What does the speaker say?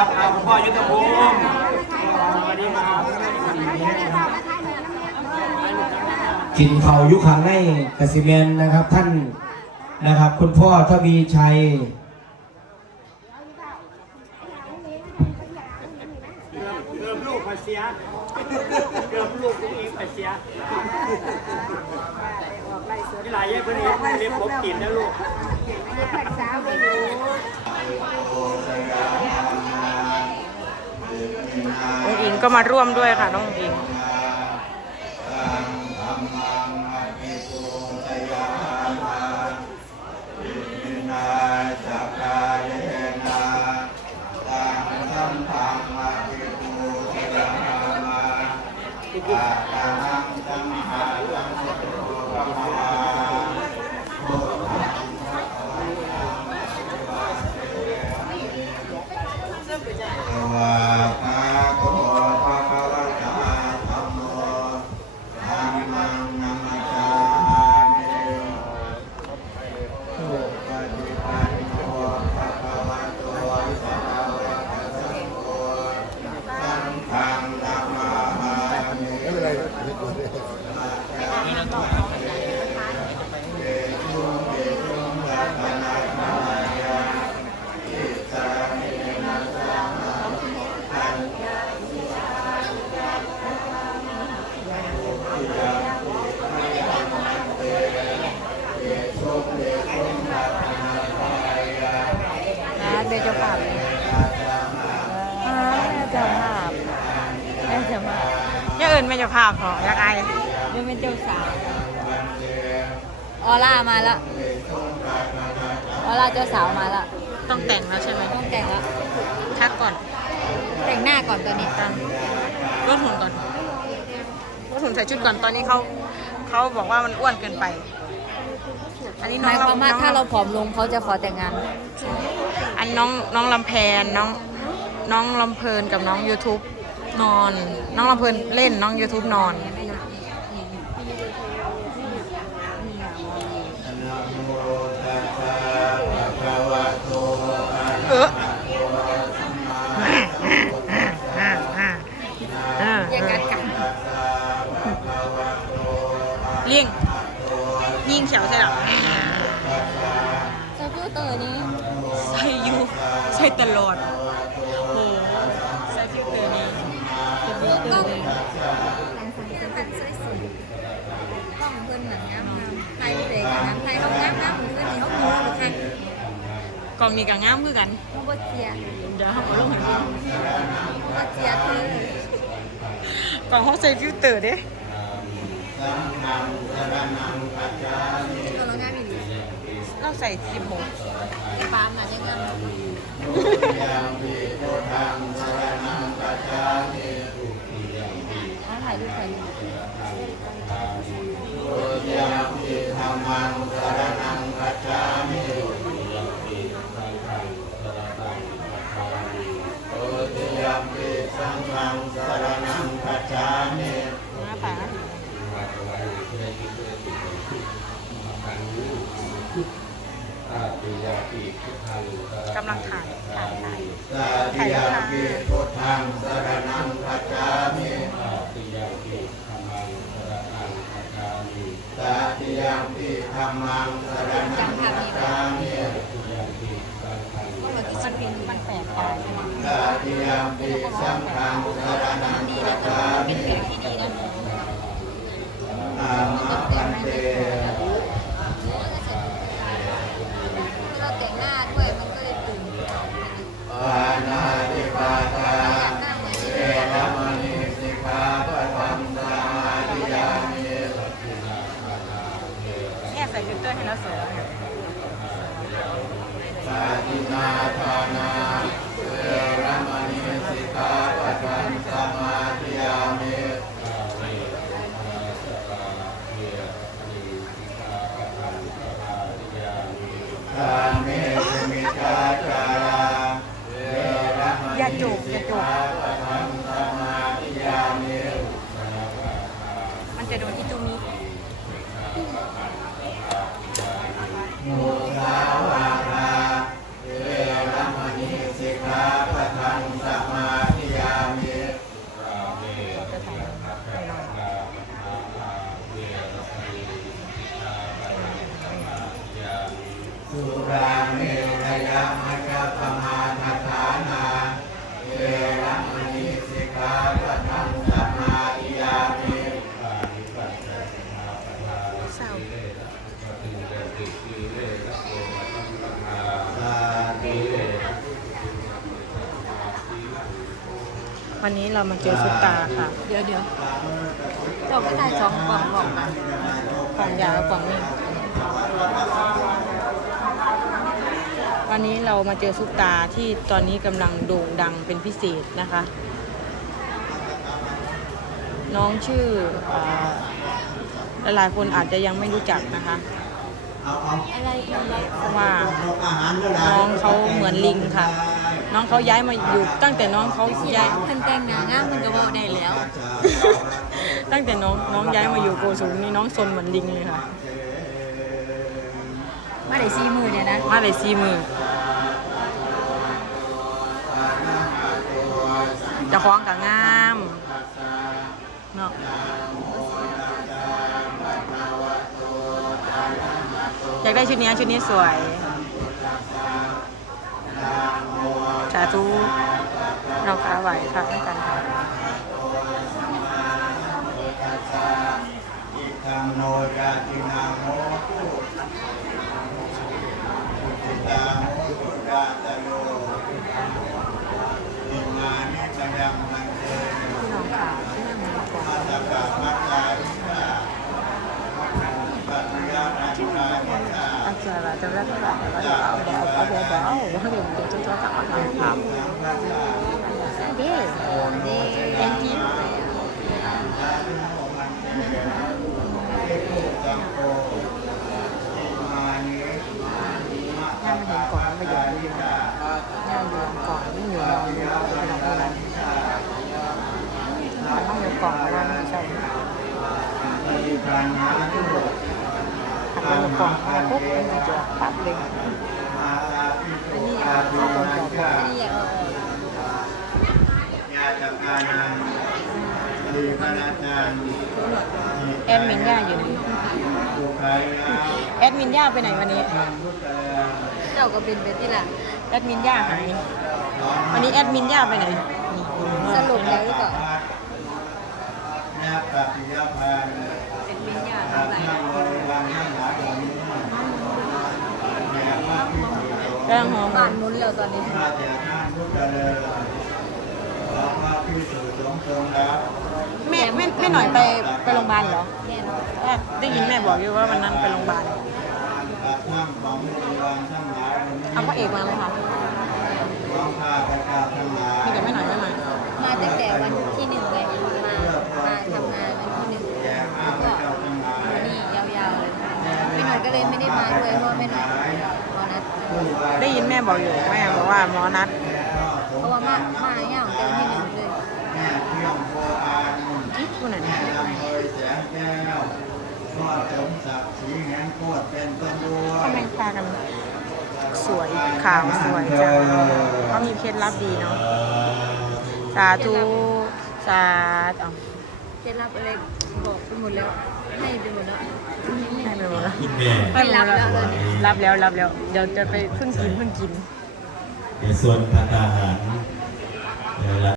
ครับเอาคุณพ่อยุทธภูมิสวัสดีครับกินเขาวยุคังในกสิเมนนะครับ ท่านนะครับ คุณพ่อทวีชัยเกือบลูกมาเสียเกือบลูกตัวเองมาเสียนี่หลายเยอะคนนี้เรียกผมกินนะลูกอ งค์อิงก็มาร่วมด้วยค่ะ น้องอิง นะเบเจ้าภาพอ่าแม่เจ้าภาพแม่เจ้าภาพอย่าเอินแม่เจ้าภาพเหรออยากไอเดี๋ยวเป็นเจ้าสาวออร่ามาแล้วออร่าเจ้าสาวมาแล้วต้องแต่งแล้วใช่ไหมต้องแต่งแล้วทักก่อน แต่งหน้าก่อนตัวนี้ตังลดหุ่นก่อนลดหุ่นใส่ชุดก่อนตอนนี้เขาเขาบอกว่ามันอ้วนเกินไป อันนี้หน้อมางยความว่าน้องถ้าเราผอมลงเขาจะขอแต่งงาน อันน้องน้องลำแพนน้องน้องลำเพลินกับน้อง YouTube นอน น้องลำเพลินเล่นน้อง YouTube นอนนะโมตัสสะภะคะวะโตอะระเอออย่ากัดกัน เลี่ยง ใส่ตลอดโอ้ใส่ฟิลเตอร์นี้กล้องเป็นสวยสีกล้องเพื่อนเหมือนงามงามไทยเด็กน้ำไทยเขางามงามเหมือนเพื่อนนี่เขาโม้หรือใครกล่องนี้กับงามคือกันเขาบดเจียเดี๋ยวเขาเอาลงให้ดูเขาบดเจียเธอกล่องเขาใส่ฟิลเตอร์เด้ตัวเรางาม อีหลีเราใส่สิบหกไอ้ปารังงามเอาถ่ายรูปถ่ายรูปนะป่า กำลังถ่ายถ่ายถ่ายสาธิยาปิพุทธังสรณังคัจฉามิติยาปิธัมมังสรณังคัจฉามิสาธิยาปิธัมมังส สุราเมรยะมัจจมาณฐานาเวรมณีสิกขาปะทังสมาธิยามิวันนี้เรามาเจอสุปตาค่ะ เดี๋ยวเดี๋ยวเราก็ได้สองกล่องก่อกันกล่องยาวกล่องนี้ วันนี้เรามาเจอซุปตาที่ตอนนี้กำลังโด่งดังเป็นพิเศษนะคะ น้องชื่ออ่าหลายๆคนอาจจะยังไม่รู้จักนะคะเอาเอาอะไรอะไรเพราะว่าอาหารเวลาน้องเขาเหมือนลิงค่ะ น้องเขาย้ายมาอยู่ ตั้งแต่น้องเขาที่ย้ายเพิ่นแต่งหน้างามมันก็บอกได้แล้ว ตั้งแต่น้องน้องย้ายมาอยู่โกสุมนี่น้องซนเหมือนลิงเลยค่ะ มาได้สี่มือเนี่ยนะ มาเลยซีมือ จะคล้องกับงามเนาะอยากได้ชุดนี้ชุดนี้สวยสาธุเราขาไหวค่ะด้วยกันค่ะอิทังโนยาตินาโมตุจิตาโมตุกาตโยอิมานิสยังมันเต พี่น้องค่ะที่นั่งมาก่อน มาตกะมัตตาอิสาปัตยานาจินามิสา อาจารย์จะเรียกว่าอะไรก็เอาเดี๋ยวเอาเดี๋ยวเอาเดี๋ยวเดี๋ยว เดี๋ยวจะจะจะเอาครับเด้เด้เป็นที่จังโกอิมานิย่ามาเห็นก่อนประโยชน์ดีนะย่าอยู่ก่อนไม่อยู่รออยู่รอไปรออะไรแต่ต้องอยู่ก่อนแล้วไม่ใช่อิปานาตุหันไปอยู่ก่อนแล้วปุ๊บมันจะจบปั๊บเลยอาภิโกอาภินาจานี่เอาญาตกานังดีพนาจารแอดมินย่าอยู่นี่สุขายาแอดมินย่าไปไหนวันนี้ทางพุทธาเจ้าก็เป็นแบบนี้ล่ะแอดมินย่าหายวันนี้แอดมินย่าไปไหนสรุปแล้วหรือเปล่านาปฏิยาภาณเป็นวิญญาณอาอะไรทังบริวารทั้งหลายเหล่านี้ แก่พระพิสุสงฆ์กำลังหอมบ้านหมุนแล้วตอนนี้ข้าแต่ท่านพุทธเลิศขอพระพิสุสงฆ์ทรงรับแม่แม่แม่หน่อยไปไปโรงพยาบาลเหรอแน่นอนแม่ได้ยินแม่บอกอยู่ว่าวันนั้นไปโรงพยาบาลกระทั่งของบริวารทั้งหลายเหล่านี้เอาพระเอกมาไหมคะของข้าพระเจ้าทั้งหลายมีแต่แม่หน่อยแม่หน่อยมาตั้งแต่วันที่หนึ่งเลยมามาทำงาน เลยไม่ได้มาด้วยเพราะไม่หน่อยตอนนั้นได้ยินแม่บอกอยู่แม่บอกว่าหมอนัดเพราะว่ามามาอย่างแต่วันที่หนึ่งเลยแม่เที่ยงโบราณจิ๊บคนไหนแม่ลำเอยแสงแก้วพ่อสมศักดิ์ศรีแห่งโคตรเป็นต้นด้วทำไมยพากันสวยขาวสวยจังเขามีเคล็ดลับดีเนาะสาธุสาธุ เอาเคล็ดลับอะไรบอกไปหมดแล้ว ให้ไปหมดแล้วให้ไปหมดแล้วคุณแม่ให้ไปหมดแล้วไม่รับแล้วเลยรับแล้วรับแล้ว เดี๋ยวจะไปเพิ่งกินเพิ่งกิน ในส่วนพัฒนาหาร